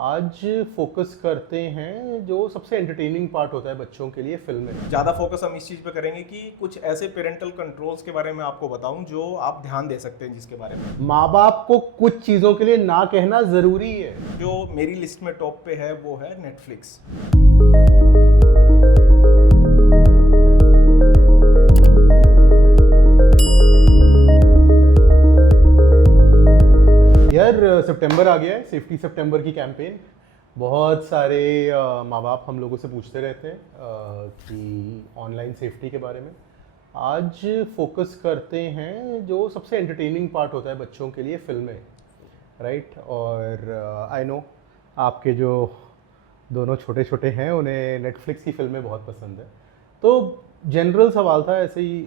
आज फोकस करते हैं जो सबसे एंटरटेनिंग पार्ट होता है बच्चों के लिए, फिल्में। ज़्यादा फोकस हम इस चीज़ पे करेंगे कि कुछ ऐसे पेरेंटल कंट्रोल्स के बारे में आपको बताऊं जो आप ध्यान दे सकते हैं जिसके बारे में। माँ बाप को कुछ चीज़ों के लिए ना कहना ज़रूरी है। जो मेरी लिस्ट में टॉप पे है वो है नेटफ्लिक्स। यार सितंबर आ गया है, सेफ्टी सितंबर की कैंपेन। बहुत सारे माँ बाप हम लोगों से पूछते रहते हैं कि ऑनलाइन सेफ्टी के बारे में। आज फोकस करते हैं जो सबसे एंटरटेनिंग पार्ट होता है बच्चों के लिए, फिल्में। राइट। और आई नो आपके जो दोनों छोटे छोटे हैं उन्हें नेटफ्लिक्स की फिल्में बहुत पसंद है। तो जनरल सवाल था ऐसे ही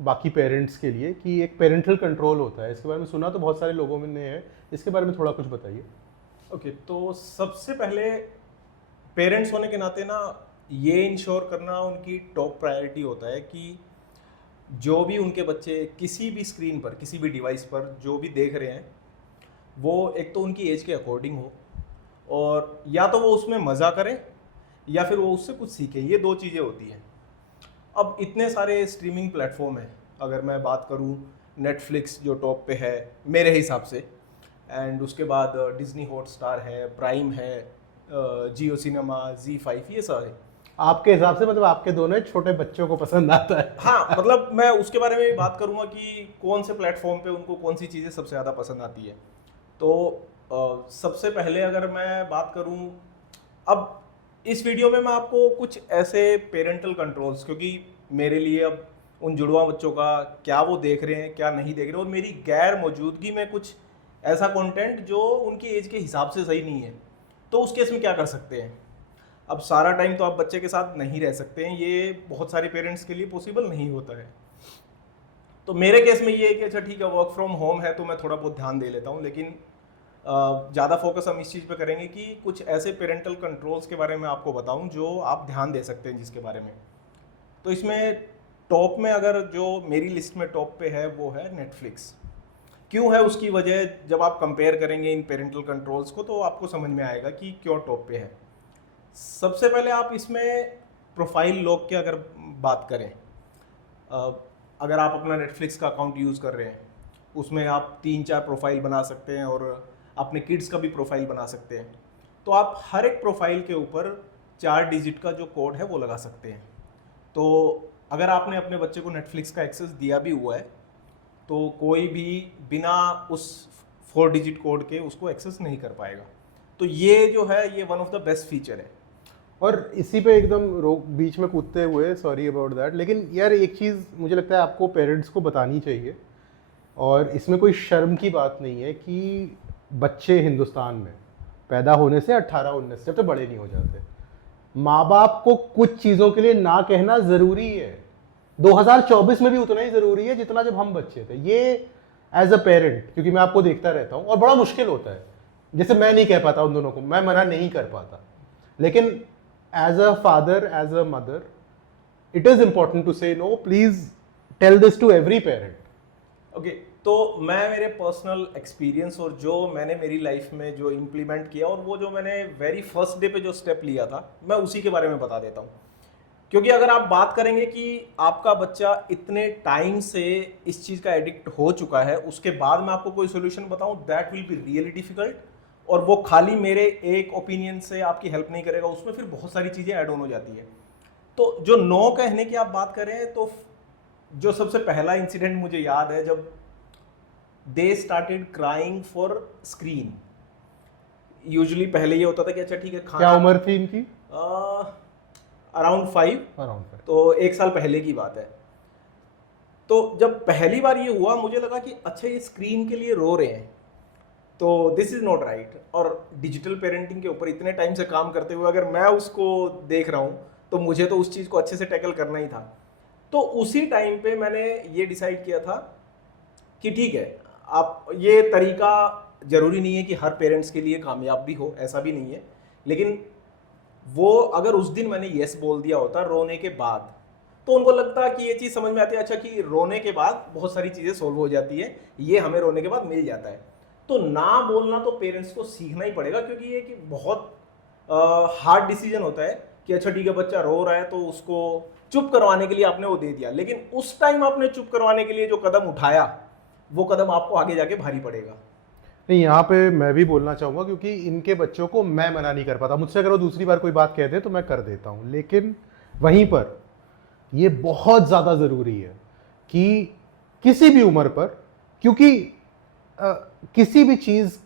बाकी पेरेंट्स के लिए कि एक पेरेंटल कंट्रोल होता है, इसके बारे में सुना तो बहुत सारे लोगों ने है, इसके बारे में थोड़ा कुछ बताइए। ओके, तो सबसे पहले पेरेंट्स होने के नाते ना ये इंश्योर करना उनकी टॉप प्रायोरिटी होता है कि जो भी उनके बच्चे किसी भी स्क्रीन पर, किसी भी डिवाइस पर जो भी देख रहे हैं वो एक तो उनकी एज के अकॉर्डिंग हो, और या तो वो उसमें मज़ा करें या फिर वो उससे कुछ सीखें। ये दो चीज़ें होती हैं। अब इतने सारे स्ट्रीमिंग प्लेटफॉर्म हैं, अगर मैं बात करूं नेटफ्लिक्स जो टॉप पे है मेरे हिसाब से, एंड उसके बाद डिज्नी हॉटस्टार है, प्राइम है, जियो सिनेमा, जी5, ये सारे। आपके हिसाब से मतलब आपके दोनों छोटे बच्चों को पसंद आता है? हाँ, मतलब मैं उसके बारे में भी बात करूंगा कि कौन से प्लेटफॉर्म पे उनको कौन सी चीज़ें सबसे ज़्यादा पसंद आती है। तो सबसे पहले अगर मैं बात करूं, अब इस वीडियो में मैं आपको कुछ ऐसे पेरेंटल कंट्रोल्स, क्योंकि मेरे लिए अब उन जुड़वा बच्चों का क्या वो देख रहे हैं क्या नहीं देख रहे, और मेरी गैर मौजूदगी में कुछ ऐसा कंटेंट जो उनकी एज के हिसाब से सही नहीं है, तो उस केस में क्या कर सकते हैं। अब सारा टाइम तो आप बच्चे के साथ नहीं रह सकते हैं, ये बहुत सारे पेरेंट्स के लिए पॉसिबल नहीं होता है। तो मेरे केस में ये है कि अच्छा ठीक है, वर्क फ्रॉम होम है तो मैं थोड़ा बहुत ध्यान दे लेता हूँ, लेकिन ज़्यादा फोकस हम इस चीज़ पे करेंगे कि कुछ ऐसे पेरेंटल कंट्रोल्स के बारे में आपको बताऊं जो आप ध्यान दे सकते हैं जिसके बारे में। तो इसमें टॉप में अगर जो मेरी लिस्ट में टॉप पे है वो है नेटफ्लिक्स। क्यों है उसकी वजह, जब आप कंपेयर करेंगे इन पेरेंटल कंट्रोल्स को तो आपको समझ में आएगा कि क्यों टॉप पे है। सबसे पहले आप इसमें प्रोफाइल लॉक की अगर बात करें, अगर आप अपना नेटफ्लिक्स का अकाउंट यूज़ कर रहे हैं उसमें आप 3-4 प्रोफाइल बना सकते हैं और अपने किड्स का भी प्रोफाइल बना सकते हैं। तो आप हर एक प्रोफाइल के ऊपर 4 डिजिट का जो कोड है वो लगा सकते हैं। तो अगर आपने अपने बच्चे को नेटफ्लिक्स का एक्सेस दिया भी हुआ है तो कोई भी बिना उस 4 डिजिट कोड के उसको एक्सेस नहीं कर पाएगा। तो ये जो है ये one of the best feature है। और इसी पे एकदम रोक बीच में कूदते हुए, सॉरी अबाउट दैट, लेकिन यार एक चीज़ मुझे लगता है आपको पेरेंट्स को बतानी चाहिए, और इसमें कोई शर्म की बात नहीं है कि बच्चे हिंदुस्तान में पैदा होने से 18-19 जब तक बड़े नहीं हो जाते, माँ बाप को कुछ चीज़ों के लिए ना कहना ज़रूरी है। 2024 में भी उतना ही ज़रूरी है जितना जब हम बच्चे थे। ये एज अ पेरेंट, क्योंकि मैं आपको देखता रहता हूँ और बड़ा मुश्किल होता है, जैसे मैं नहीं कह पाता उन दोनों को, मैं मना नहीं कर पाता, लेकिन as a father, as a mother, it is important to say no, please tell this to every parent. Okay, तो मैं मेरे पर्सनल एक्सपीरियंस और जो मैंने मेरी लाइफ में जो इम्प्लीमेंट किया और वो जो मैंने वेरी फर्स्ट डे पे जो स्टेप लिया था मैं उसी के बारे में बता देता हूँ। क्योंकि अगर आप बात करेंगे कि आपका बच्चा इतने टाइम से इस चीज़ का एडिक्ट हो चुका है, उसके बाद मैं आपको कोई सोल्यूशन बताऊं, that will be really difficult, और वो खाली मेरे एक ओपिनियन से आपकी हेल्प नहीं करेगा, उसमें फिर बहुत सारी चीज़ें ऐड ऑन हो जाती है। तो जो नो कहने की आप बात करें तो जो सबसे पहला इंसिडेंट मुझे याद है, जब they started crying for screen. Usually पहले ये होता था कि अच्छा ठीक है, क्या उम्र थी इनकी? अराउंड 5, तो 1 साल पहले की बात है। तो जब पहली बार ये हुआ मुझे लगा कि अच्छा ये स्क्रीन के लिए रो रहे हैं, तो दिस इज नॉट राइट। और डिजिटल पेरेंटिंग के ऊपर इतने टाइम से काम करते हुए अगर मैं उसको देख रहा हूँ तो मुझे तो उस चीज़ को अच्छे से टैकल करना ही था। तो उसी टाइम पे मैंने ये डिसाइड किया था कि ठीक है, आप ये तरीका ज़रूरी नहीं है कि हर पेरेंट्स के लिए कामयाब भी हो, ऐसा भी नहीं है, लेकिन वो अगर उस दिन मैंने येस बोल दिया होता रोने के बाद, तो उनको लगता कि ये चीज़ समझ में आती है, अच्छा कि रोने के बाद बहुत सारी चीज़ें सोल्व हो जाती है, ये हमें रोने के बाद मिल जाता है। तो ना बोलना तो पेरेंट्स को सीखना ही पड़ेगा, क्योंकि ये कि बहुत हार्ड डिसीजन होता है कि अच्छा ठीक है बच्चा रो रहा है तो उसको चुप करवाने के लिए आपने वो दे दिया, लेकिन उस टाइम आपने चुप करवाने के लिए जो कदम उठाया वो कदम आपको आगे जाके भारी पड़ेगा। नहीं, यहाँ पे मैं भी बोलना चाहूँगा, क्योंकि इनके बच्चों को मैं मना नहीं कर पाता। मुझसे अगर वो दूसरी बार कोई बात कहते तो मैं कर देता हूँ, लेकिन वहीं पर ये बहुत ज़्यादा ज़रूरी है कि किसी भी उम्र पर, क्योंकि किसी भी चीज़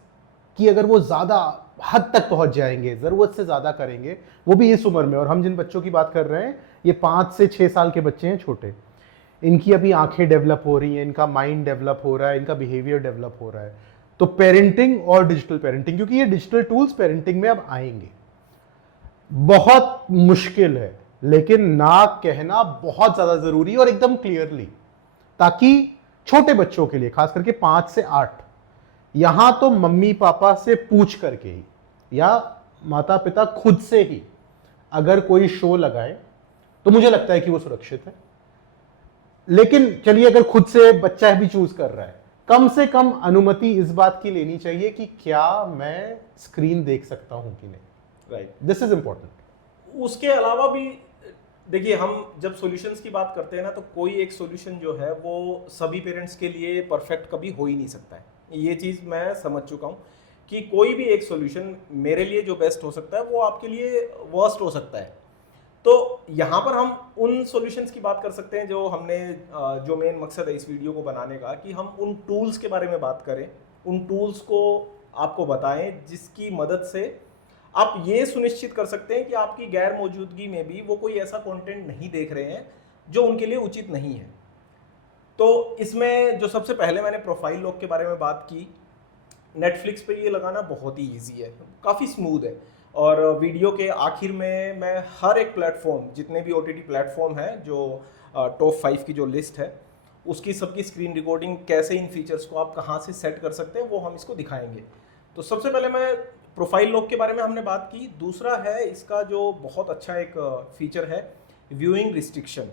की अगर वो ज़्यादा हद तक पहुंच जाएंगे, ज़रूरत से ज़्यादा करेंगे, वो भी इस उम्र में, और हम जिन बच्चों की बात कर रहे हैं ये 5 से 6 साल के बच्चे हैं, छोटे, इनकी अभी आंखें डेवलप हो रही हैं, इनका माइंड डेवलप हो रहा है, इनका बिहेवियर डेवलप हो रहा है। तो पेरेंटिंग और डिजिटल पेरेंटिंग, क्योंकि ये डिजिटल टूल्स पेरेंटिंग में अब आएंगे, बहुत मुश्किल है, लेकिन ना कहना बहुत ज़्यादा ज़रूरी है, और एकदम क्लियरली, ताकि छोटे बच्चों के लिए, खास करके 5 से 8, यहां तो मम्मी पापा से पूछ करके ही या माता पिता खुद से ही अगर कोई शो लगाए तो मुझे लगता है कि वो सुरक्षित है। लेकिन चलिए, अगर खुद से बच्चा भी चूज कर रहा है, कम से कम अनुमति इस बात की लेनी चाहिए कि क्या मैं स्क्रीन देख सकता हूं कि नहीं। Right, this is important. उसके अलावा भी देखिए, हम जब सॉल्यूशंस की बात करते हैं ना, तो कोई एक सॉल्यूशन जो है वो सभी पेरेंट्स के लिए परफेक्ट कभी हो ही नहीं सकता है। ये चीज़ मैं समझ चुका हूँ कि कोई भी एक सॉल्यूशन मेरे लिए जो बेस्ट हो सकता है वो आपके लिए वर्स्ट हो सकता है। तो यहाँ पर हम उन सॉल्यूशंस की बात कर सकते हैं जो हमने जो मेन मकसद है इस वीडियो को बनाने का, कि हम उन टूल्स के बारे में बात करें, उन टूल्स को आपको बताएं जिसकी मदद से आप ये सुनिश्चित कर सकते हैं कि आपकी गैर मौजूदगी में भी वो कोई ऐसा कंटेंट नहीं देख रहे हैं जो उनके लिए उचित नहीं है। तो इसमें जो सबसे पहले मैंने प्रोफाइल लॉक के बारे में बात की, नेटफ्लिक्स पे ये लगाना बहुत ही इजी है, काफ़ी स्मूथ है। और वीडियो के आखिर में मैं हर एक प्लेटफॉर्म, जितने भी OTT प्लेटफॉर्म हैं, जो टॉप 5 की जो लिस्ट है, उसकी सबकी स्क्रीन रिकॉर्डिंग कैसे, इन फीचर्स को आप कहाँ से सेट कर सकते हैं, वो हम इसको दिखाएंगे। तो सबसे पहले मैं प्रोफाइल लॉक के बारे में हमने बात की। दूसरा है इसका जो बहुत अच्छा एक फीचर है, व्यूइंग रिस्ट्रिक्शन।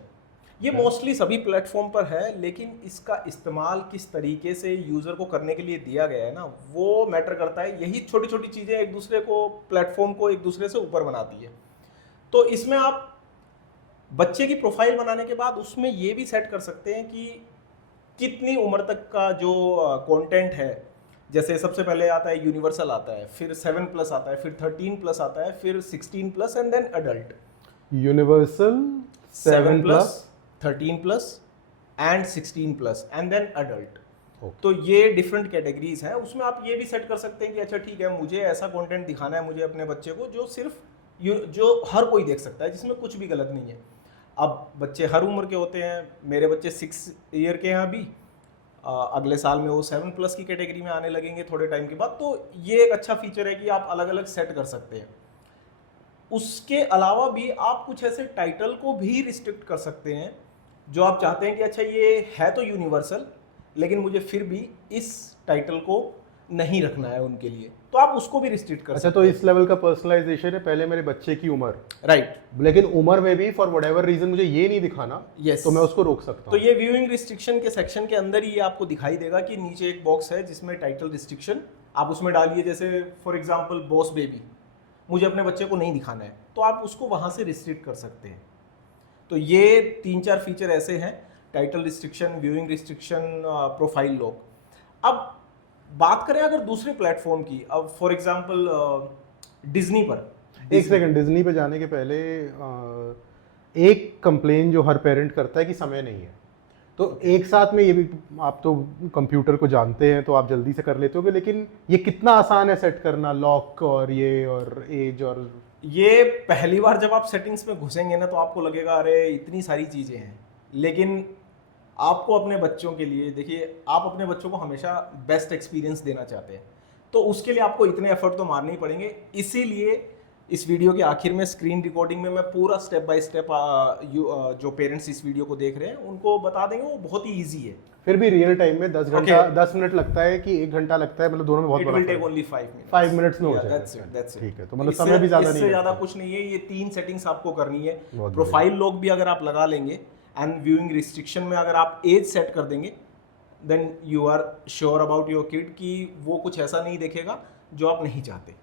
ये मोस्टली सभी प्लेटफॉर्म पर है, लेकिन इसका इस्तेमाल किस तरीके से यूज़र को करने के लिए दिया गया है ना, वो मैटर करता है। यही छोटी छोटी चीज़ें एक दूसरे को, प्लेटफॉर्म को एक दूसरे से ऊपर बनाती है। तो इसमें आप बच्चे की प्रोफाइल बनाने के बाद उसमें ये भी सेट कर सकते हैं कि कितनी उम्र तक का जो कंटेंट है, जैसे सबसे पहले आता है यूनिवर्सल आता है, फिर 7+ आता है, फिर 13+ आता है, फिर 16+ and then adult. Universal, 7+, 13+ and 16+ and then adult. तो ये डिफरेंट कैटेगरीज हैं। उसमें आप ये भी सेट कर सकते हैं कि अच्छा ठीक है, मुझे ऐसा कंटेंट दिखाना है मुझे अपने बच्चे को जो सिर्फ जो हर कोई देख सकता है, जिसमें कुछ भी गलत नहीं है। अब बच्चे हर उम्र के होते हैं, मेरे बच्चे 6 ईयर के हैं अभी, अगले साल में वो 7+ की कैटेगरी में आने लगेंगे थोड़े टाइम के बाद। तो ये एक अच्छा फीचर है कि आप अलग अलग सेट कर सकते हैं। उसके अलावा भी आप कुछ ऐसे टाइटल को भी रिस्ट्रिक्ट कर सकते हैं जो आप चाहते हैं कि अच्छा ये है तो यूनिवर्सल, लेकिन मुझे फिर भी इस टाइटल को नहीं रखना है उनके लिए, तो आप उसको भी रिस्ट्रिक्ट कर सकते हैं। तो इस लेवल का पर्सनलाइजेशन है, पहले मेरे बच्चे की उम्र, राइट, लेकिन उम्र में भी फॉर व्हाटएवर रीजन मुझे ये नहीं दिखाना, yes, तो मैं उसको रोक सकता हूँ। तो ये व्यूइंग रिस्ट्रिक्शन के सेक्शन के अंदर ही आपको दिखाई देगा कि नीचे एक बॉक्स है जिसमें टाइटल रिस्ट्रिक्शन, आप उसमें डालिए। जैसे फॉर एग्जाम्पल बॉस बेबी, मुझे अपने बच्चे को नहीं दिखाना है, तो आप उसको वहाँ से रिस्ट्रिक्ट कर सकते हैं। तो ये 3-4 फीचर ऐसे हैं, title restriction, viewing restriction, profile lock. अब बात करें अगर दूसरे प्लेटफॉर्म की, अब फॉर एग्जांपल डिज्नी पर, एक सेकंड, डिज्नी पे जाने के पहले एक कंप्लेन जो हर पेरेंट करता है कि समय नहीं है। तो एक साथ में ये भी, आप तो कंप्यूटर को जानते हैं तो आप जल्दी से कर लेते होगे, लेकिन ये कितना आसान है सेट करना, लॉक और ये और एज और ये पहली बार जब आप सेटिंग्स में घुसेंगे ना, तो आपको लगेगा अरे इतनी सारी चीज़ें हैं। लेकिन आपको अपने बच्चों के लिए, देखिए आप अपने बच्चों को हमेशा बेस्ट एक्सपीरियंस देना चाहते हैं, तो उसके लिए आपको इतने एफर्ट तो मारने ही पड़ेंगे। इसीलिए इस वीडियो के आखिर में स्क्रीन रिकॉर्डिंग में मैं पूरा स्टेप बाय स्टेप जो पेरेंट्स इस वीडियो को देख रहे हैं उनको बता देंगे। वो बहुत ही ईजी है। फिर भी रियल टाइम में 10 मिनट लगता है कि 1 घंटा लगता है, मतलब दोनों में बहुत बड़ा फर्क है। ओनली 5 5 मिनट्स में हो जाएगा। ठीक है, तो मतलब समय भी ज़्यादा नहीं है, इससे ज़्यादा कुछ नहीं है। ये 3 सेटिंग्स आपको करनी है। प्रोफाइल लॉक भी अगर आप लगा लेंगे एंड व्यूइंग रिस्ट्रिक्शन में अगर आप एज सेट कर देंगे, then you are sure about your kid कि वो कुछ ऐसा नहीं देखेगा जो आप नहीं चाहते।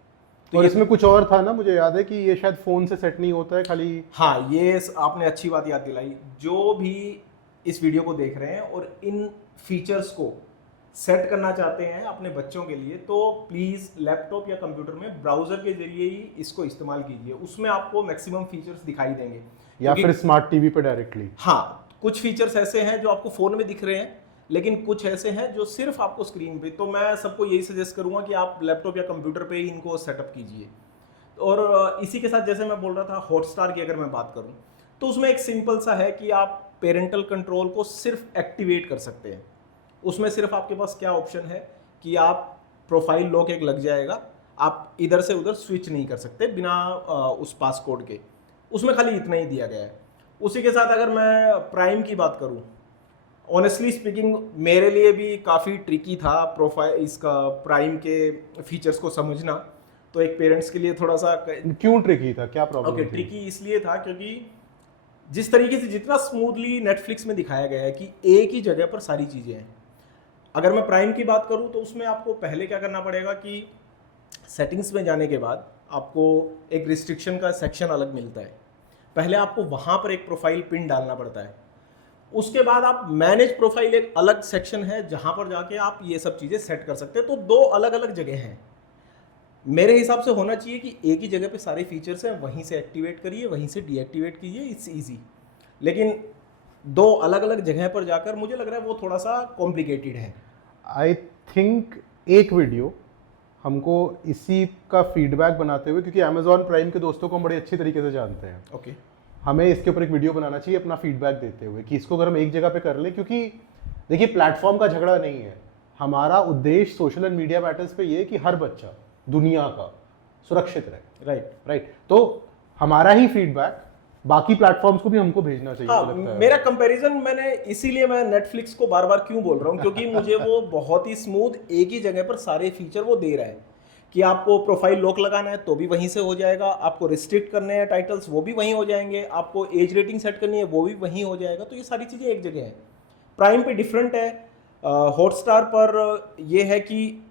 तो इसमें कुछ और था ना, मुझे याद है कि ये शायद फ़ोन से सेट नहीं होता है खाली। हाँ, ये आपने अच्छी बात याद दिलाई। जो भी इस वीडियो को देख रहे हैं और इन फीचर्स को सेट करना चाहते हैं अपने बच्चों के लिए, तो प्लीज़ लैपटॉप या कंप्यूटर में ब्राउज़र के जरिए ही इसको इस्तेमाल कीजिए। उसमें आपको मैक्सिमम फीचर्स दिखाई देंगे, या फिर स्मार्ट टीवी पे डायरेक्टली। हाँ, कुछ फीचर्स ऐसे हैं जो आपको फ़ोन में दिख रहे हैं, लेकिन कुछ ऐसे हैं जो सिर्फ आपको स्क्रीन पे। तो मैं सबको यही सजेस्ट करूंगा कि आप लैपटॉप या कंप्यूटर पे ही इनको सेटअप कीजिए। और इसी के साथ जैसे मैं बोल रहा था हॉटस्टार की अगर मैं बात करूं, तो उसमें एक सिंपल सा है कि आप पेरेंटल कंट्रोल को सिर्फ एक्टिवेट कर सकते हैं। उसमें सिर्फ आपके पास क्या ऑप्शन है कि आप प्रोफाइल लॉक एक लग जाएगा, आप इधर से उधर स्विच नहीं कर सकते बिना उस पासकोड के। उसमें खाली इतना ही दिया गया है। उसी के साथ अगर मैं प्राइम की बात करूं, ऑनेस्टली स्पीकिंग मेरे लिए भी काफ़ी ट्रिकी था प्रोफाइल इसका प्राइम के फीचर्स को समझना। तो एक पेरेंट्स के लिए थोड़ा सा क्यों ट्रिकी था, क्या प्रॉब्लम थी? ट्रिकी इसलिए था क्योंकि जिस तरीके से जितना स्मूथली नेटफ्लिक्स में दिखाया गया है कि एक ही जगह पर सारी चीज़ें हैं। अगर मैं प्राइम की बात करूं तो उसमें आपको पहले क्या करना पड़ेगा कि सेटिंग्स में जाने के बाद आपको एक रिस्ट्रिक्शन का सेक्शन अलग मिलता है। पहले आपको वहाँ पर एक प्रोफाइल पिन डालना पड़ता है। उसके बाद आप मैनेज प्रोफाइल एक अलग सेक्शन है जहाँ पर जाके आप ये सब चीज़ें सेट कर सकते हैं। तो दो अलग अलग जगह हैं। मेरे हिसाब से होना चाहिए कि एक ही जगह पे सारे फीचर्स हैं, वहीं से एक्टिवेट करिए, वहीं से डीएक्टिवेट कीजिए, इट्स ईजी। लेकिन दो अलग अलग जगह पर जाकर मुझे लग रहा है वो थोड़ा सा कॉम्प्लिकेटेड है। आई थिंक एक वीडियो हमको इसी का फीडबैक बनाते हुए, क्योंकि अमेजॉन प्राइम के दोस्तों को हम बड़ी अच्छी तरीके से जानते हैं, ओके हमें इसके ऊपर एक वीडियो बनाना चाहिए अपना फीडबैक देते हुए कि इसको अगर हम एक जगह पे कर लें, क्योंकि देखिए प्लेटफॉर्म का झगड़ा नहीं है, हमारा उद्देश्य सोशल एंड मीडिया मैटर्स पे ये है कि हर बच्चा दुनिया का सुरक्षित रहे। राइट। तो हमारा ही फीडबैक बाकी प्लेटफॉर्म्स को भी हमको भेजना चाहिए। हाँ, लगता है मेरा कंपैरिजन मैंने इसीलिए मैं नेटफ्लिक्स को बार बार क्यों बोल रहा हूँ क्योंकि मुझे वो बहुत ही स्मूथ एक ही जगह पर सारे फीचर वो दे रहा है कि आपको प्रोफाइल लॉक लगाना है तो भी वहीं से हो जाएगा, आपको रिस्ट्रिक्ट करने हैं टाइटल्स वो भी वहीं हो जाएंगे, आपको एज रेटिंग सेट करनी है वो भी वहीं हो जाएगा। तो ये सारी चीज़ें एक जगह है। प्राइम पे डिफरेंट है। हॉटस्टार पर यह है कि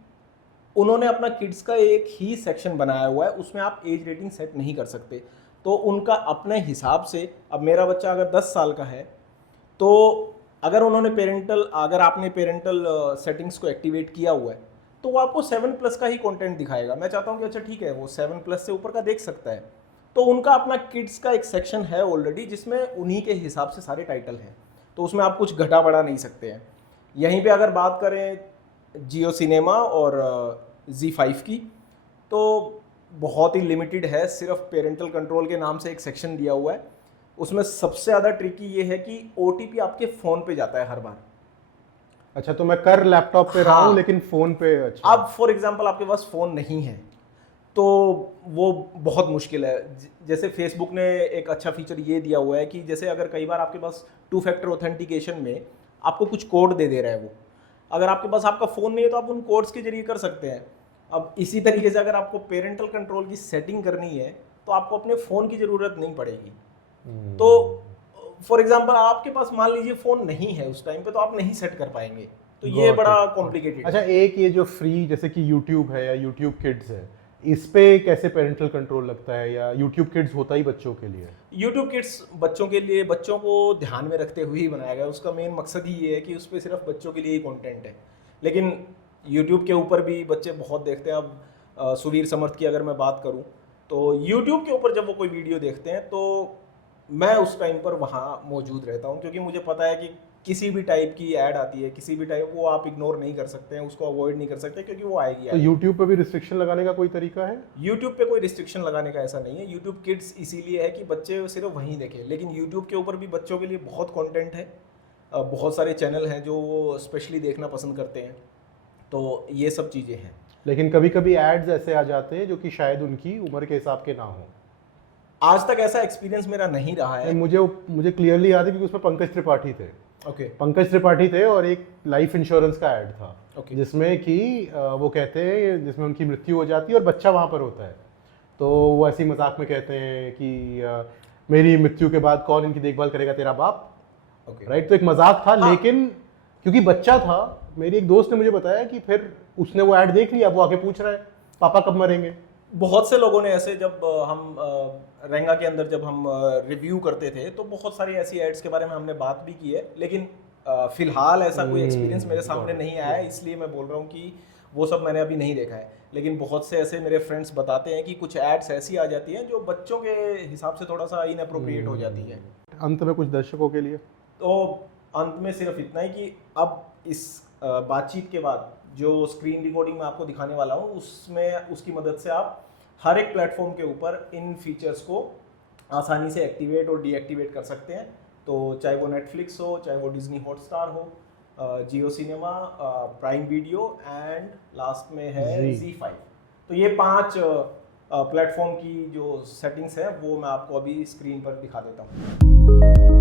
उन्होंने अपना किड्स का एक ही सेक्शन बनाया हुआ है, उसमें आप एज रेटिंग सेट नहीं कर सकते। तो उनका अपने हिसाब से, अब मेरा बच्चा अगर 10 साल का है तो अगर आपने पेरेंटल सेटिंग्स को एक्टिवेट किया हुआ है तो वो आपको 7+ का ही कंटेंट दिखाएगा। मैं चाहता हूँ कि अच्छा ठीक है वो 7+ से ऊपर का देख सकता है। तो उनका अपना किड्स का एक सेक्शन है ऑलरेडी जिसमें उन्हीं के हिसाब से सारे टाइटल हैं, तो उसमें आप कुछ घटा बढ़ा नहीं सकते हैं। यहीं पे अगर बात करें जियो सिनेमा और Z5 की, तो बहुत ही लिमिटेड है, सिर्फ पेरेंटल कंट्रोल के नाम से एक सेक्शन दिया हुआ है। उसमें सबसे ज़्यादा ट्रिकी ये है कि OTP आपके फ़ोन पे जाता है हर बार। अच्छा, तो मैं कर लैपटॉप पे रहा हूँ लेकिन फ़ोन पे। अच्छा, अब फॉर एग्जांपल आपके पास फ़ोन नहीं है तो वो बहुत मुश्किल है। जैसे फेसबुक ने एक अच्छा फीचर ये दिया हुआ है कि जैसे अगर कई बार आपके पास 2 फैक्टर ऑथेंटिकेशन में आपको कुछ कोड दे रहा है, वो अगर आपके पास आपका फ़ोन नहीं है तो आप उन कोड्स के जरिए कर सकते हैं। अब इसी तरीके से अगर आपको पेरेंटल कंट्रोल की सेटिंग करनी है तो आपको अपने फ़ोन की ज़रूरत नहीं पड़ेगी। तो फॉर एग्जांपल आपके पास मान लीजिए फ़ोन नहीं है उस टाइम पे, तो आप नहीं सेट कर पाएंगे। तो ये बड़ा कॉम्प्लिकेटेड। अच्छा, एक ये जो फ्री जैसे कि YouTube है या YouTube किड्स है, इस पे कैसे पेरेंटल कंट्रोल लगता है, या YouTube किड्स होता ही बच्चों के लिए? YouTube किड्स बच्चों के लिए, बच्चों को ध्यान में रखते हुए ही बनाया गया। उसका मेन मकसद ही ये है कि उस पर सिर्फ बच्चों के लिए ही कंटेंट है। लेकिन YouTube के ऊपर भी बच्चे बहुत देखते हैं। अब सुवीर समर्थ की अगर मैं बात करूं तो YouTube के ऊपर जब वो कोई वीडियो देखते हैं तो मैं उस टाइम पर वहाँ मौजूद रहता हूँ, क्योंकि मुझे पता है कि किसी भी टाइप की ऐड आती है, किसी भी टाइप, वो आप इग्नोर नहीं कर सकते हैं, उसको अवॉइड नहीं कर सकते क्योंकि वो आएगी। तो YouTube पे भी रिस्ट्रिक्शन लगाने का कोई तरीका है? YouTube पे कोई रिस्ट्रिक्शन लगाने का ऐसा नहीं है। YouTube किड्स इसीलिए है कि बच्चे सिर्फ वहीं देखें, लेकिन YouTube के ऊपर भी बच्चों के लिए बहुत कंटेंट है। बहुत सारे चैनल हैं जो स्पेशली देखना पसंद करते हैं। तो ये सब चीज़ें हैं। लेकिन कभी कभी एड्स ऐसे आ जाते हैं जो कि शायद उनकी उम्र के हिसाब के ना हो। आज तक ऐसा एक्सपीरियंस मेरा नहीं रहा है। मुझे क्लियरली याद है क्योंकि उसमें पंकज त्रिपाठी थे। पंकज त्रिपाठी थे और एक लाइफ इंश्योरेंस का ऐड था जिसमें कि वो कहते हैं, जिसमें उनकी मृत्यु हो जाती है और बच्चा वहाँ पर होता है, तो वो ऐसी मजाक में कहते हैं कि मेरी मृत्यु के बाद कौन इनकी देखभाल करेगा, तेरा बाप। राइट। तो एक मजाक था। हाँ। लेकिन क्योंकि बच्चा था, मेरी एक दोस्त ने मुझे बताया कि फिर उसने वो ऐड देख लिया, वो आके पूछ रहा है पापा कब मरेंगे। बहुत से लोगों ने ऐसे, जब हम रेंगा के अंदर जब हम रिव्यू करते थे तो बहुत सारी ऐसी एड्स के बारे में हमने बात भी की है, लेकिन फिलहाल ऐसा कोई एक्सपीरियंस मेरे सामने नहीं आया है, इसलिए मैं बोल रहा हूँ कि वो सब मैंने अभी नहीं देखा है। लेकिन बहुत से ऐसे मेरे फ्रेंड्स बताते हैं कि कुछ एड्स ऐसी आ जाती हैं जो बच्चों के हिसाब से थोड़ा सा इनअप्रोप्रिएट हो जाती है। अंत में कुछ दर्शकों के लिए तो अंत में सिर्फ इतना ही कि अब इस बातचीत के बाद जो स्क्रीन रिकॉर्डिंग मैं आपको दिखाने वाला हूँ, उसमें उसकी मदद से आप हर एक प्लेटफॉर्म के ऊपर इन फीचर्स को आसानी से एक्टिवेट और डीएक्टिवेट कर सकते हैं। तो चाहे वो नेटफ्लिक्स हो, चाहे वो डिज्नी हॉटस्टार हो, Jio cinema, prime video and last में है Z5। तो ये 5 प्लेटफॉर्म की जो सेटिंग्स है वो मैं आपको अभी स्क्रीन पर दिखा देता हूँ।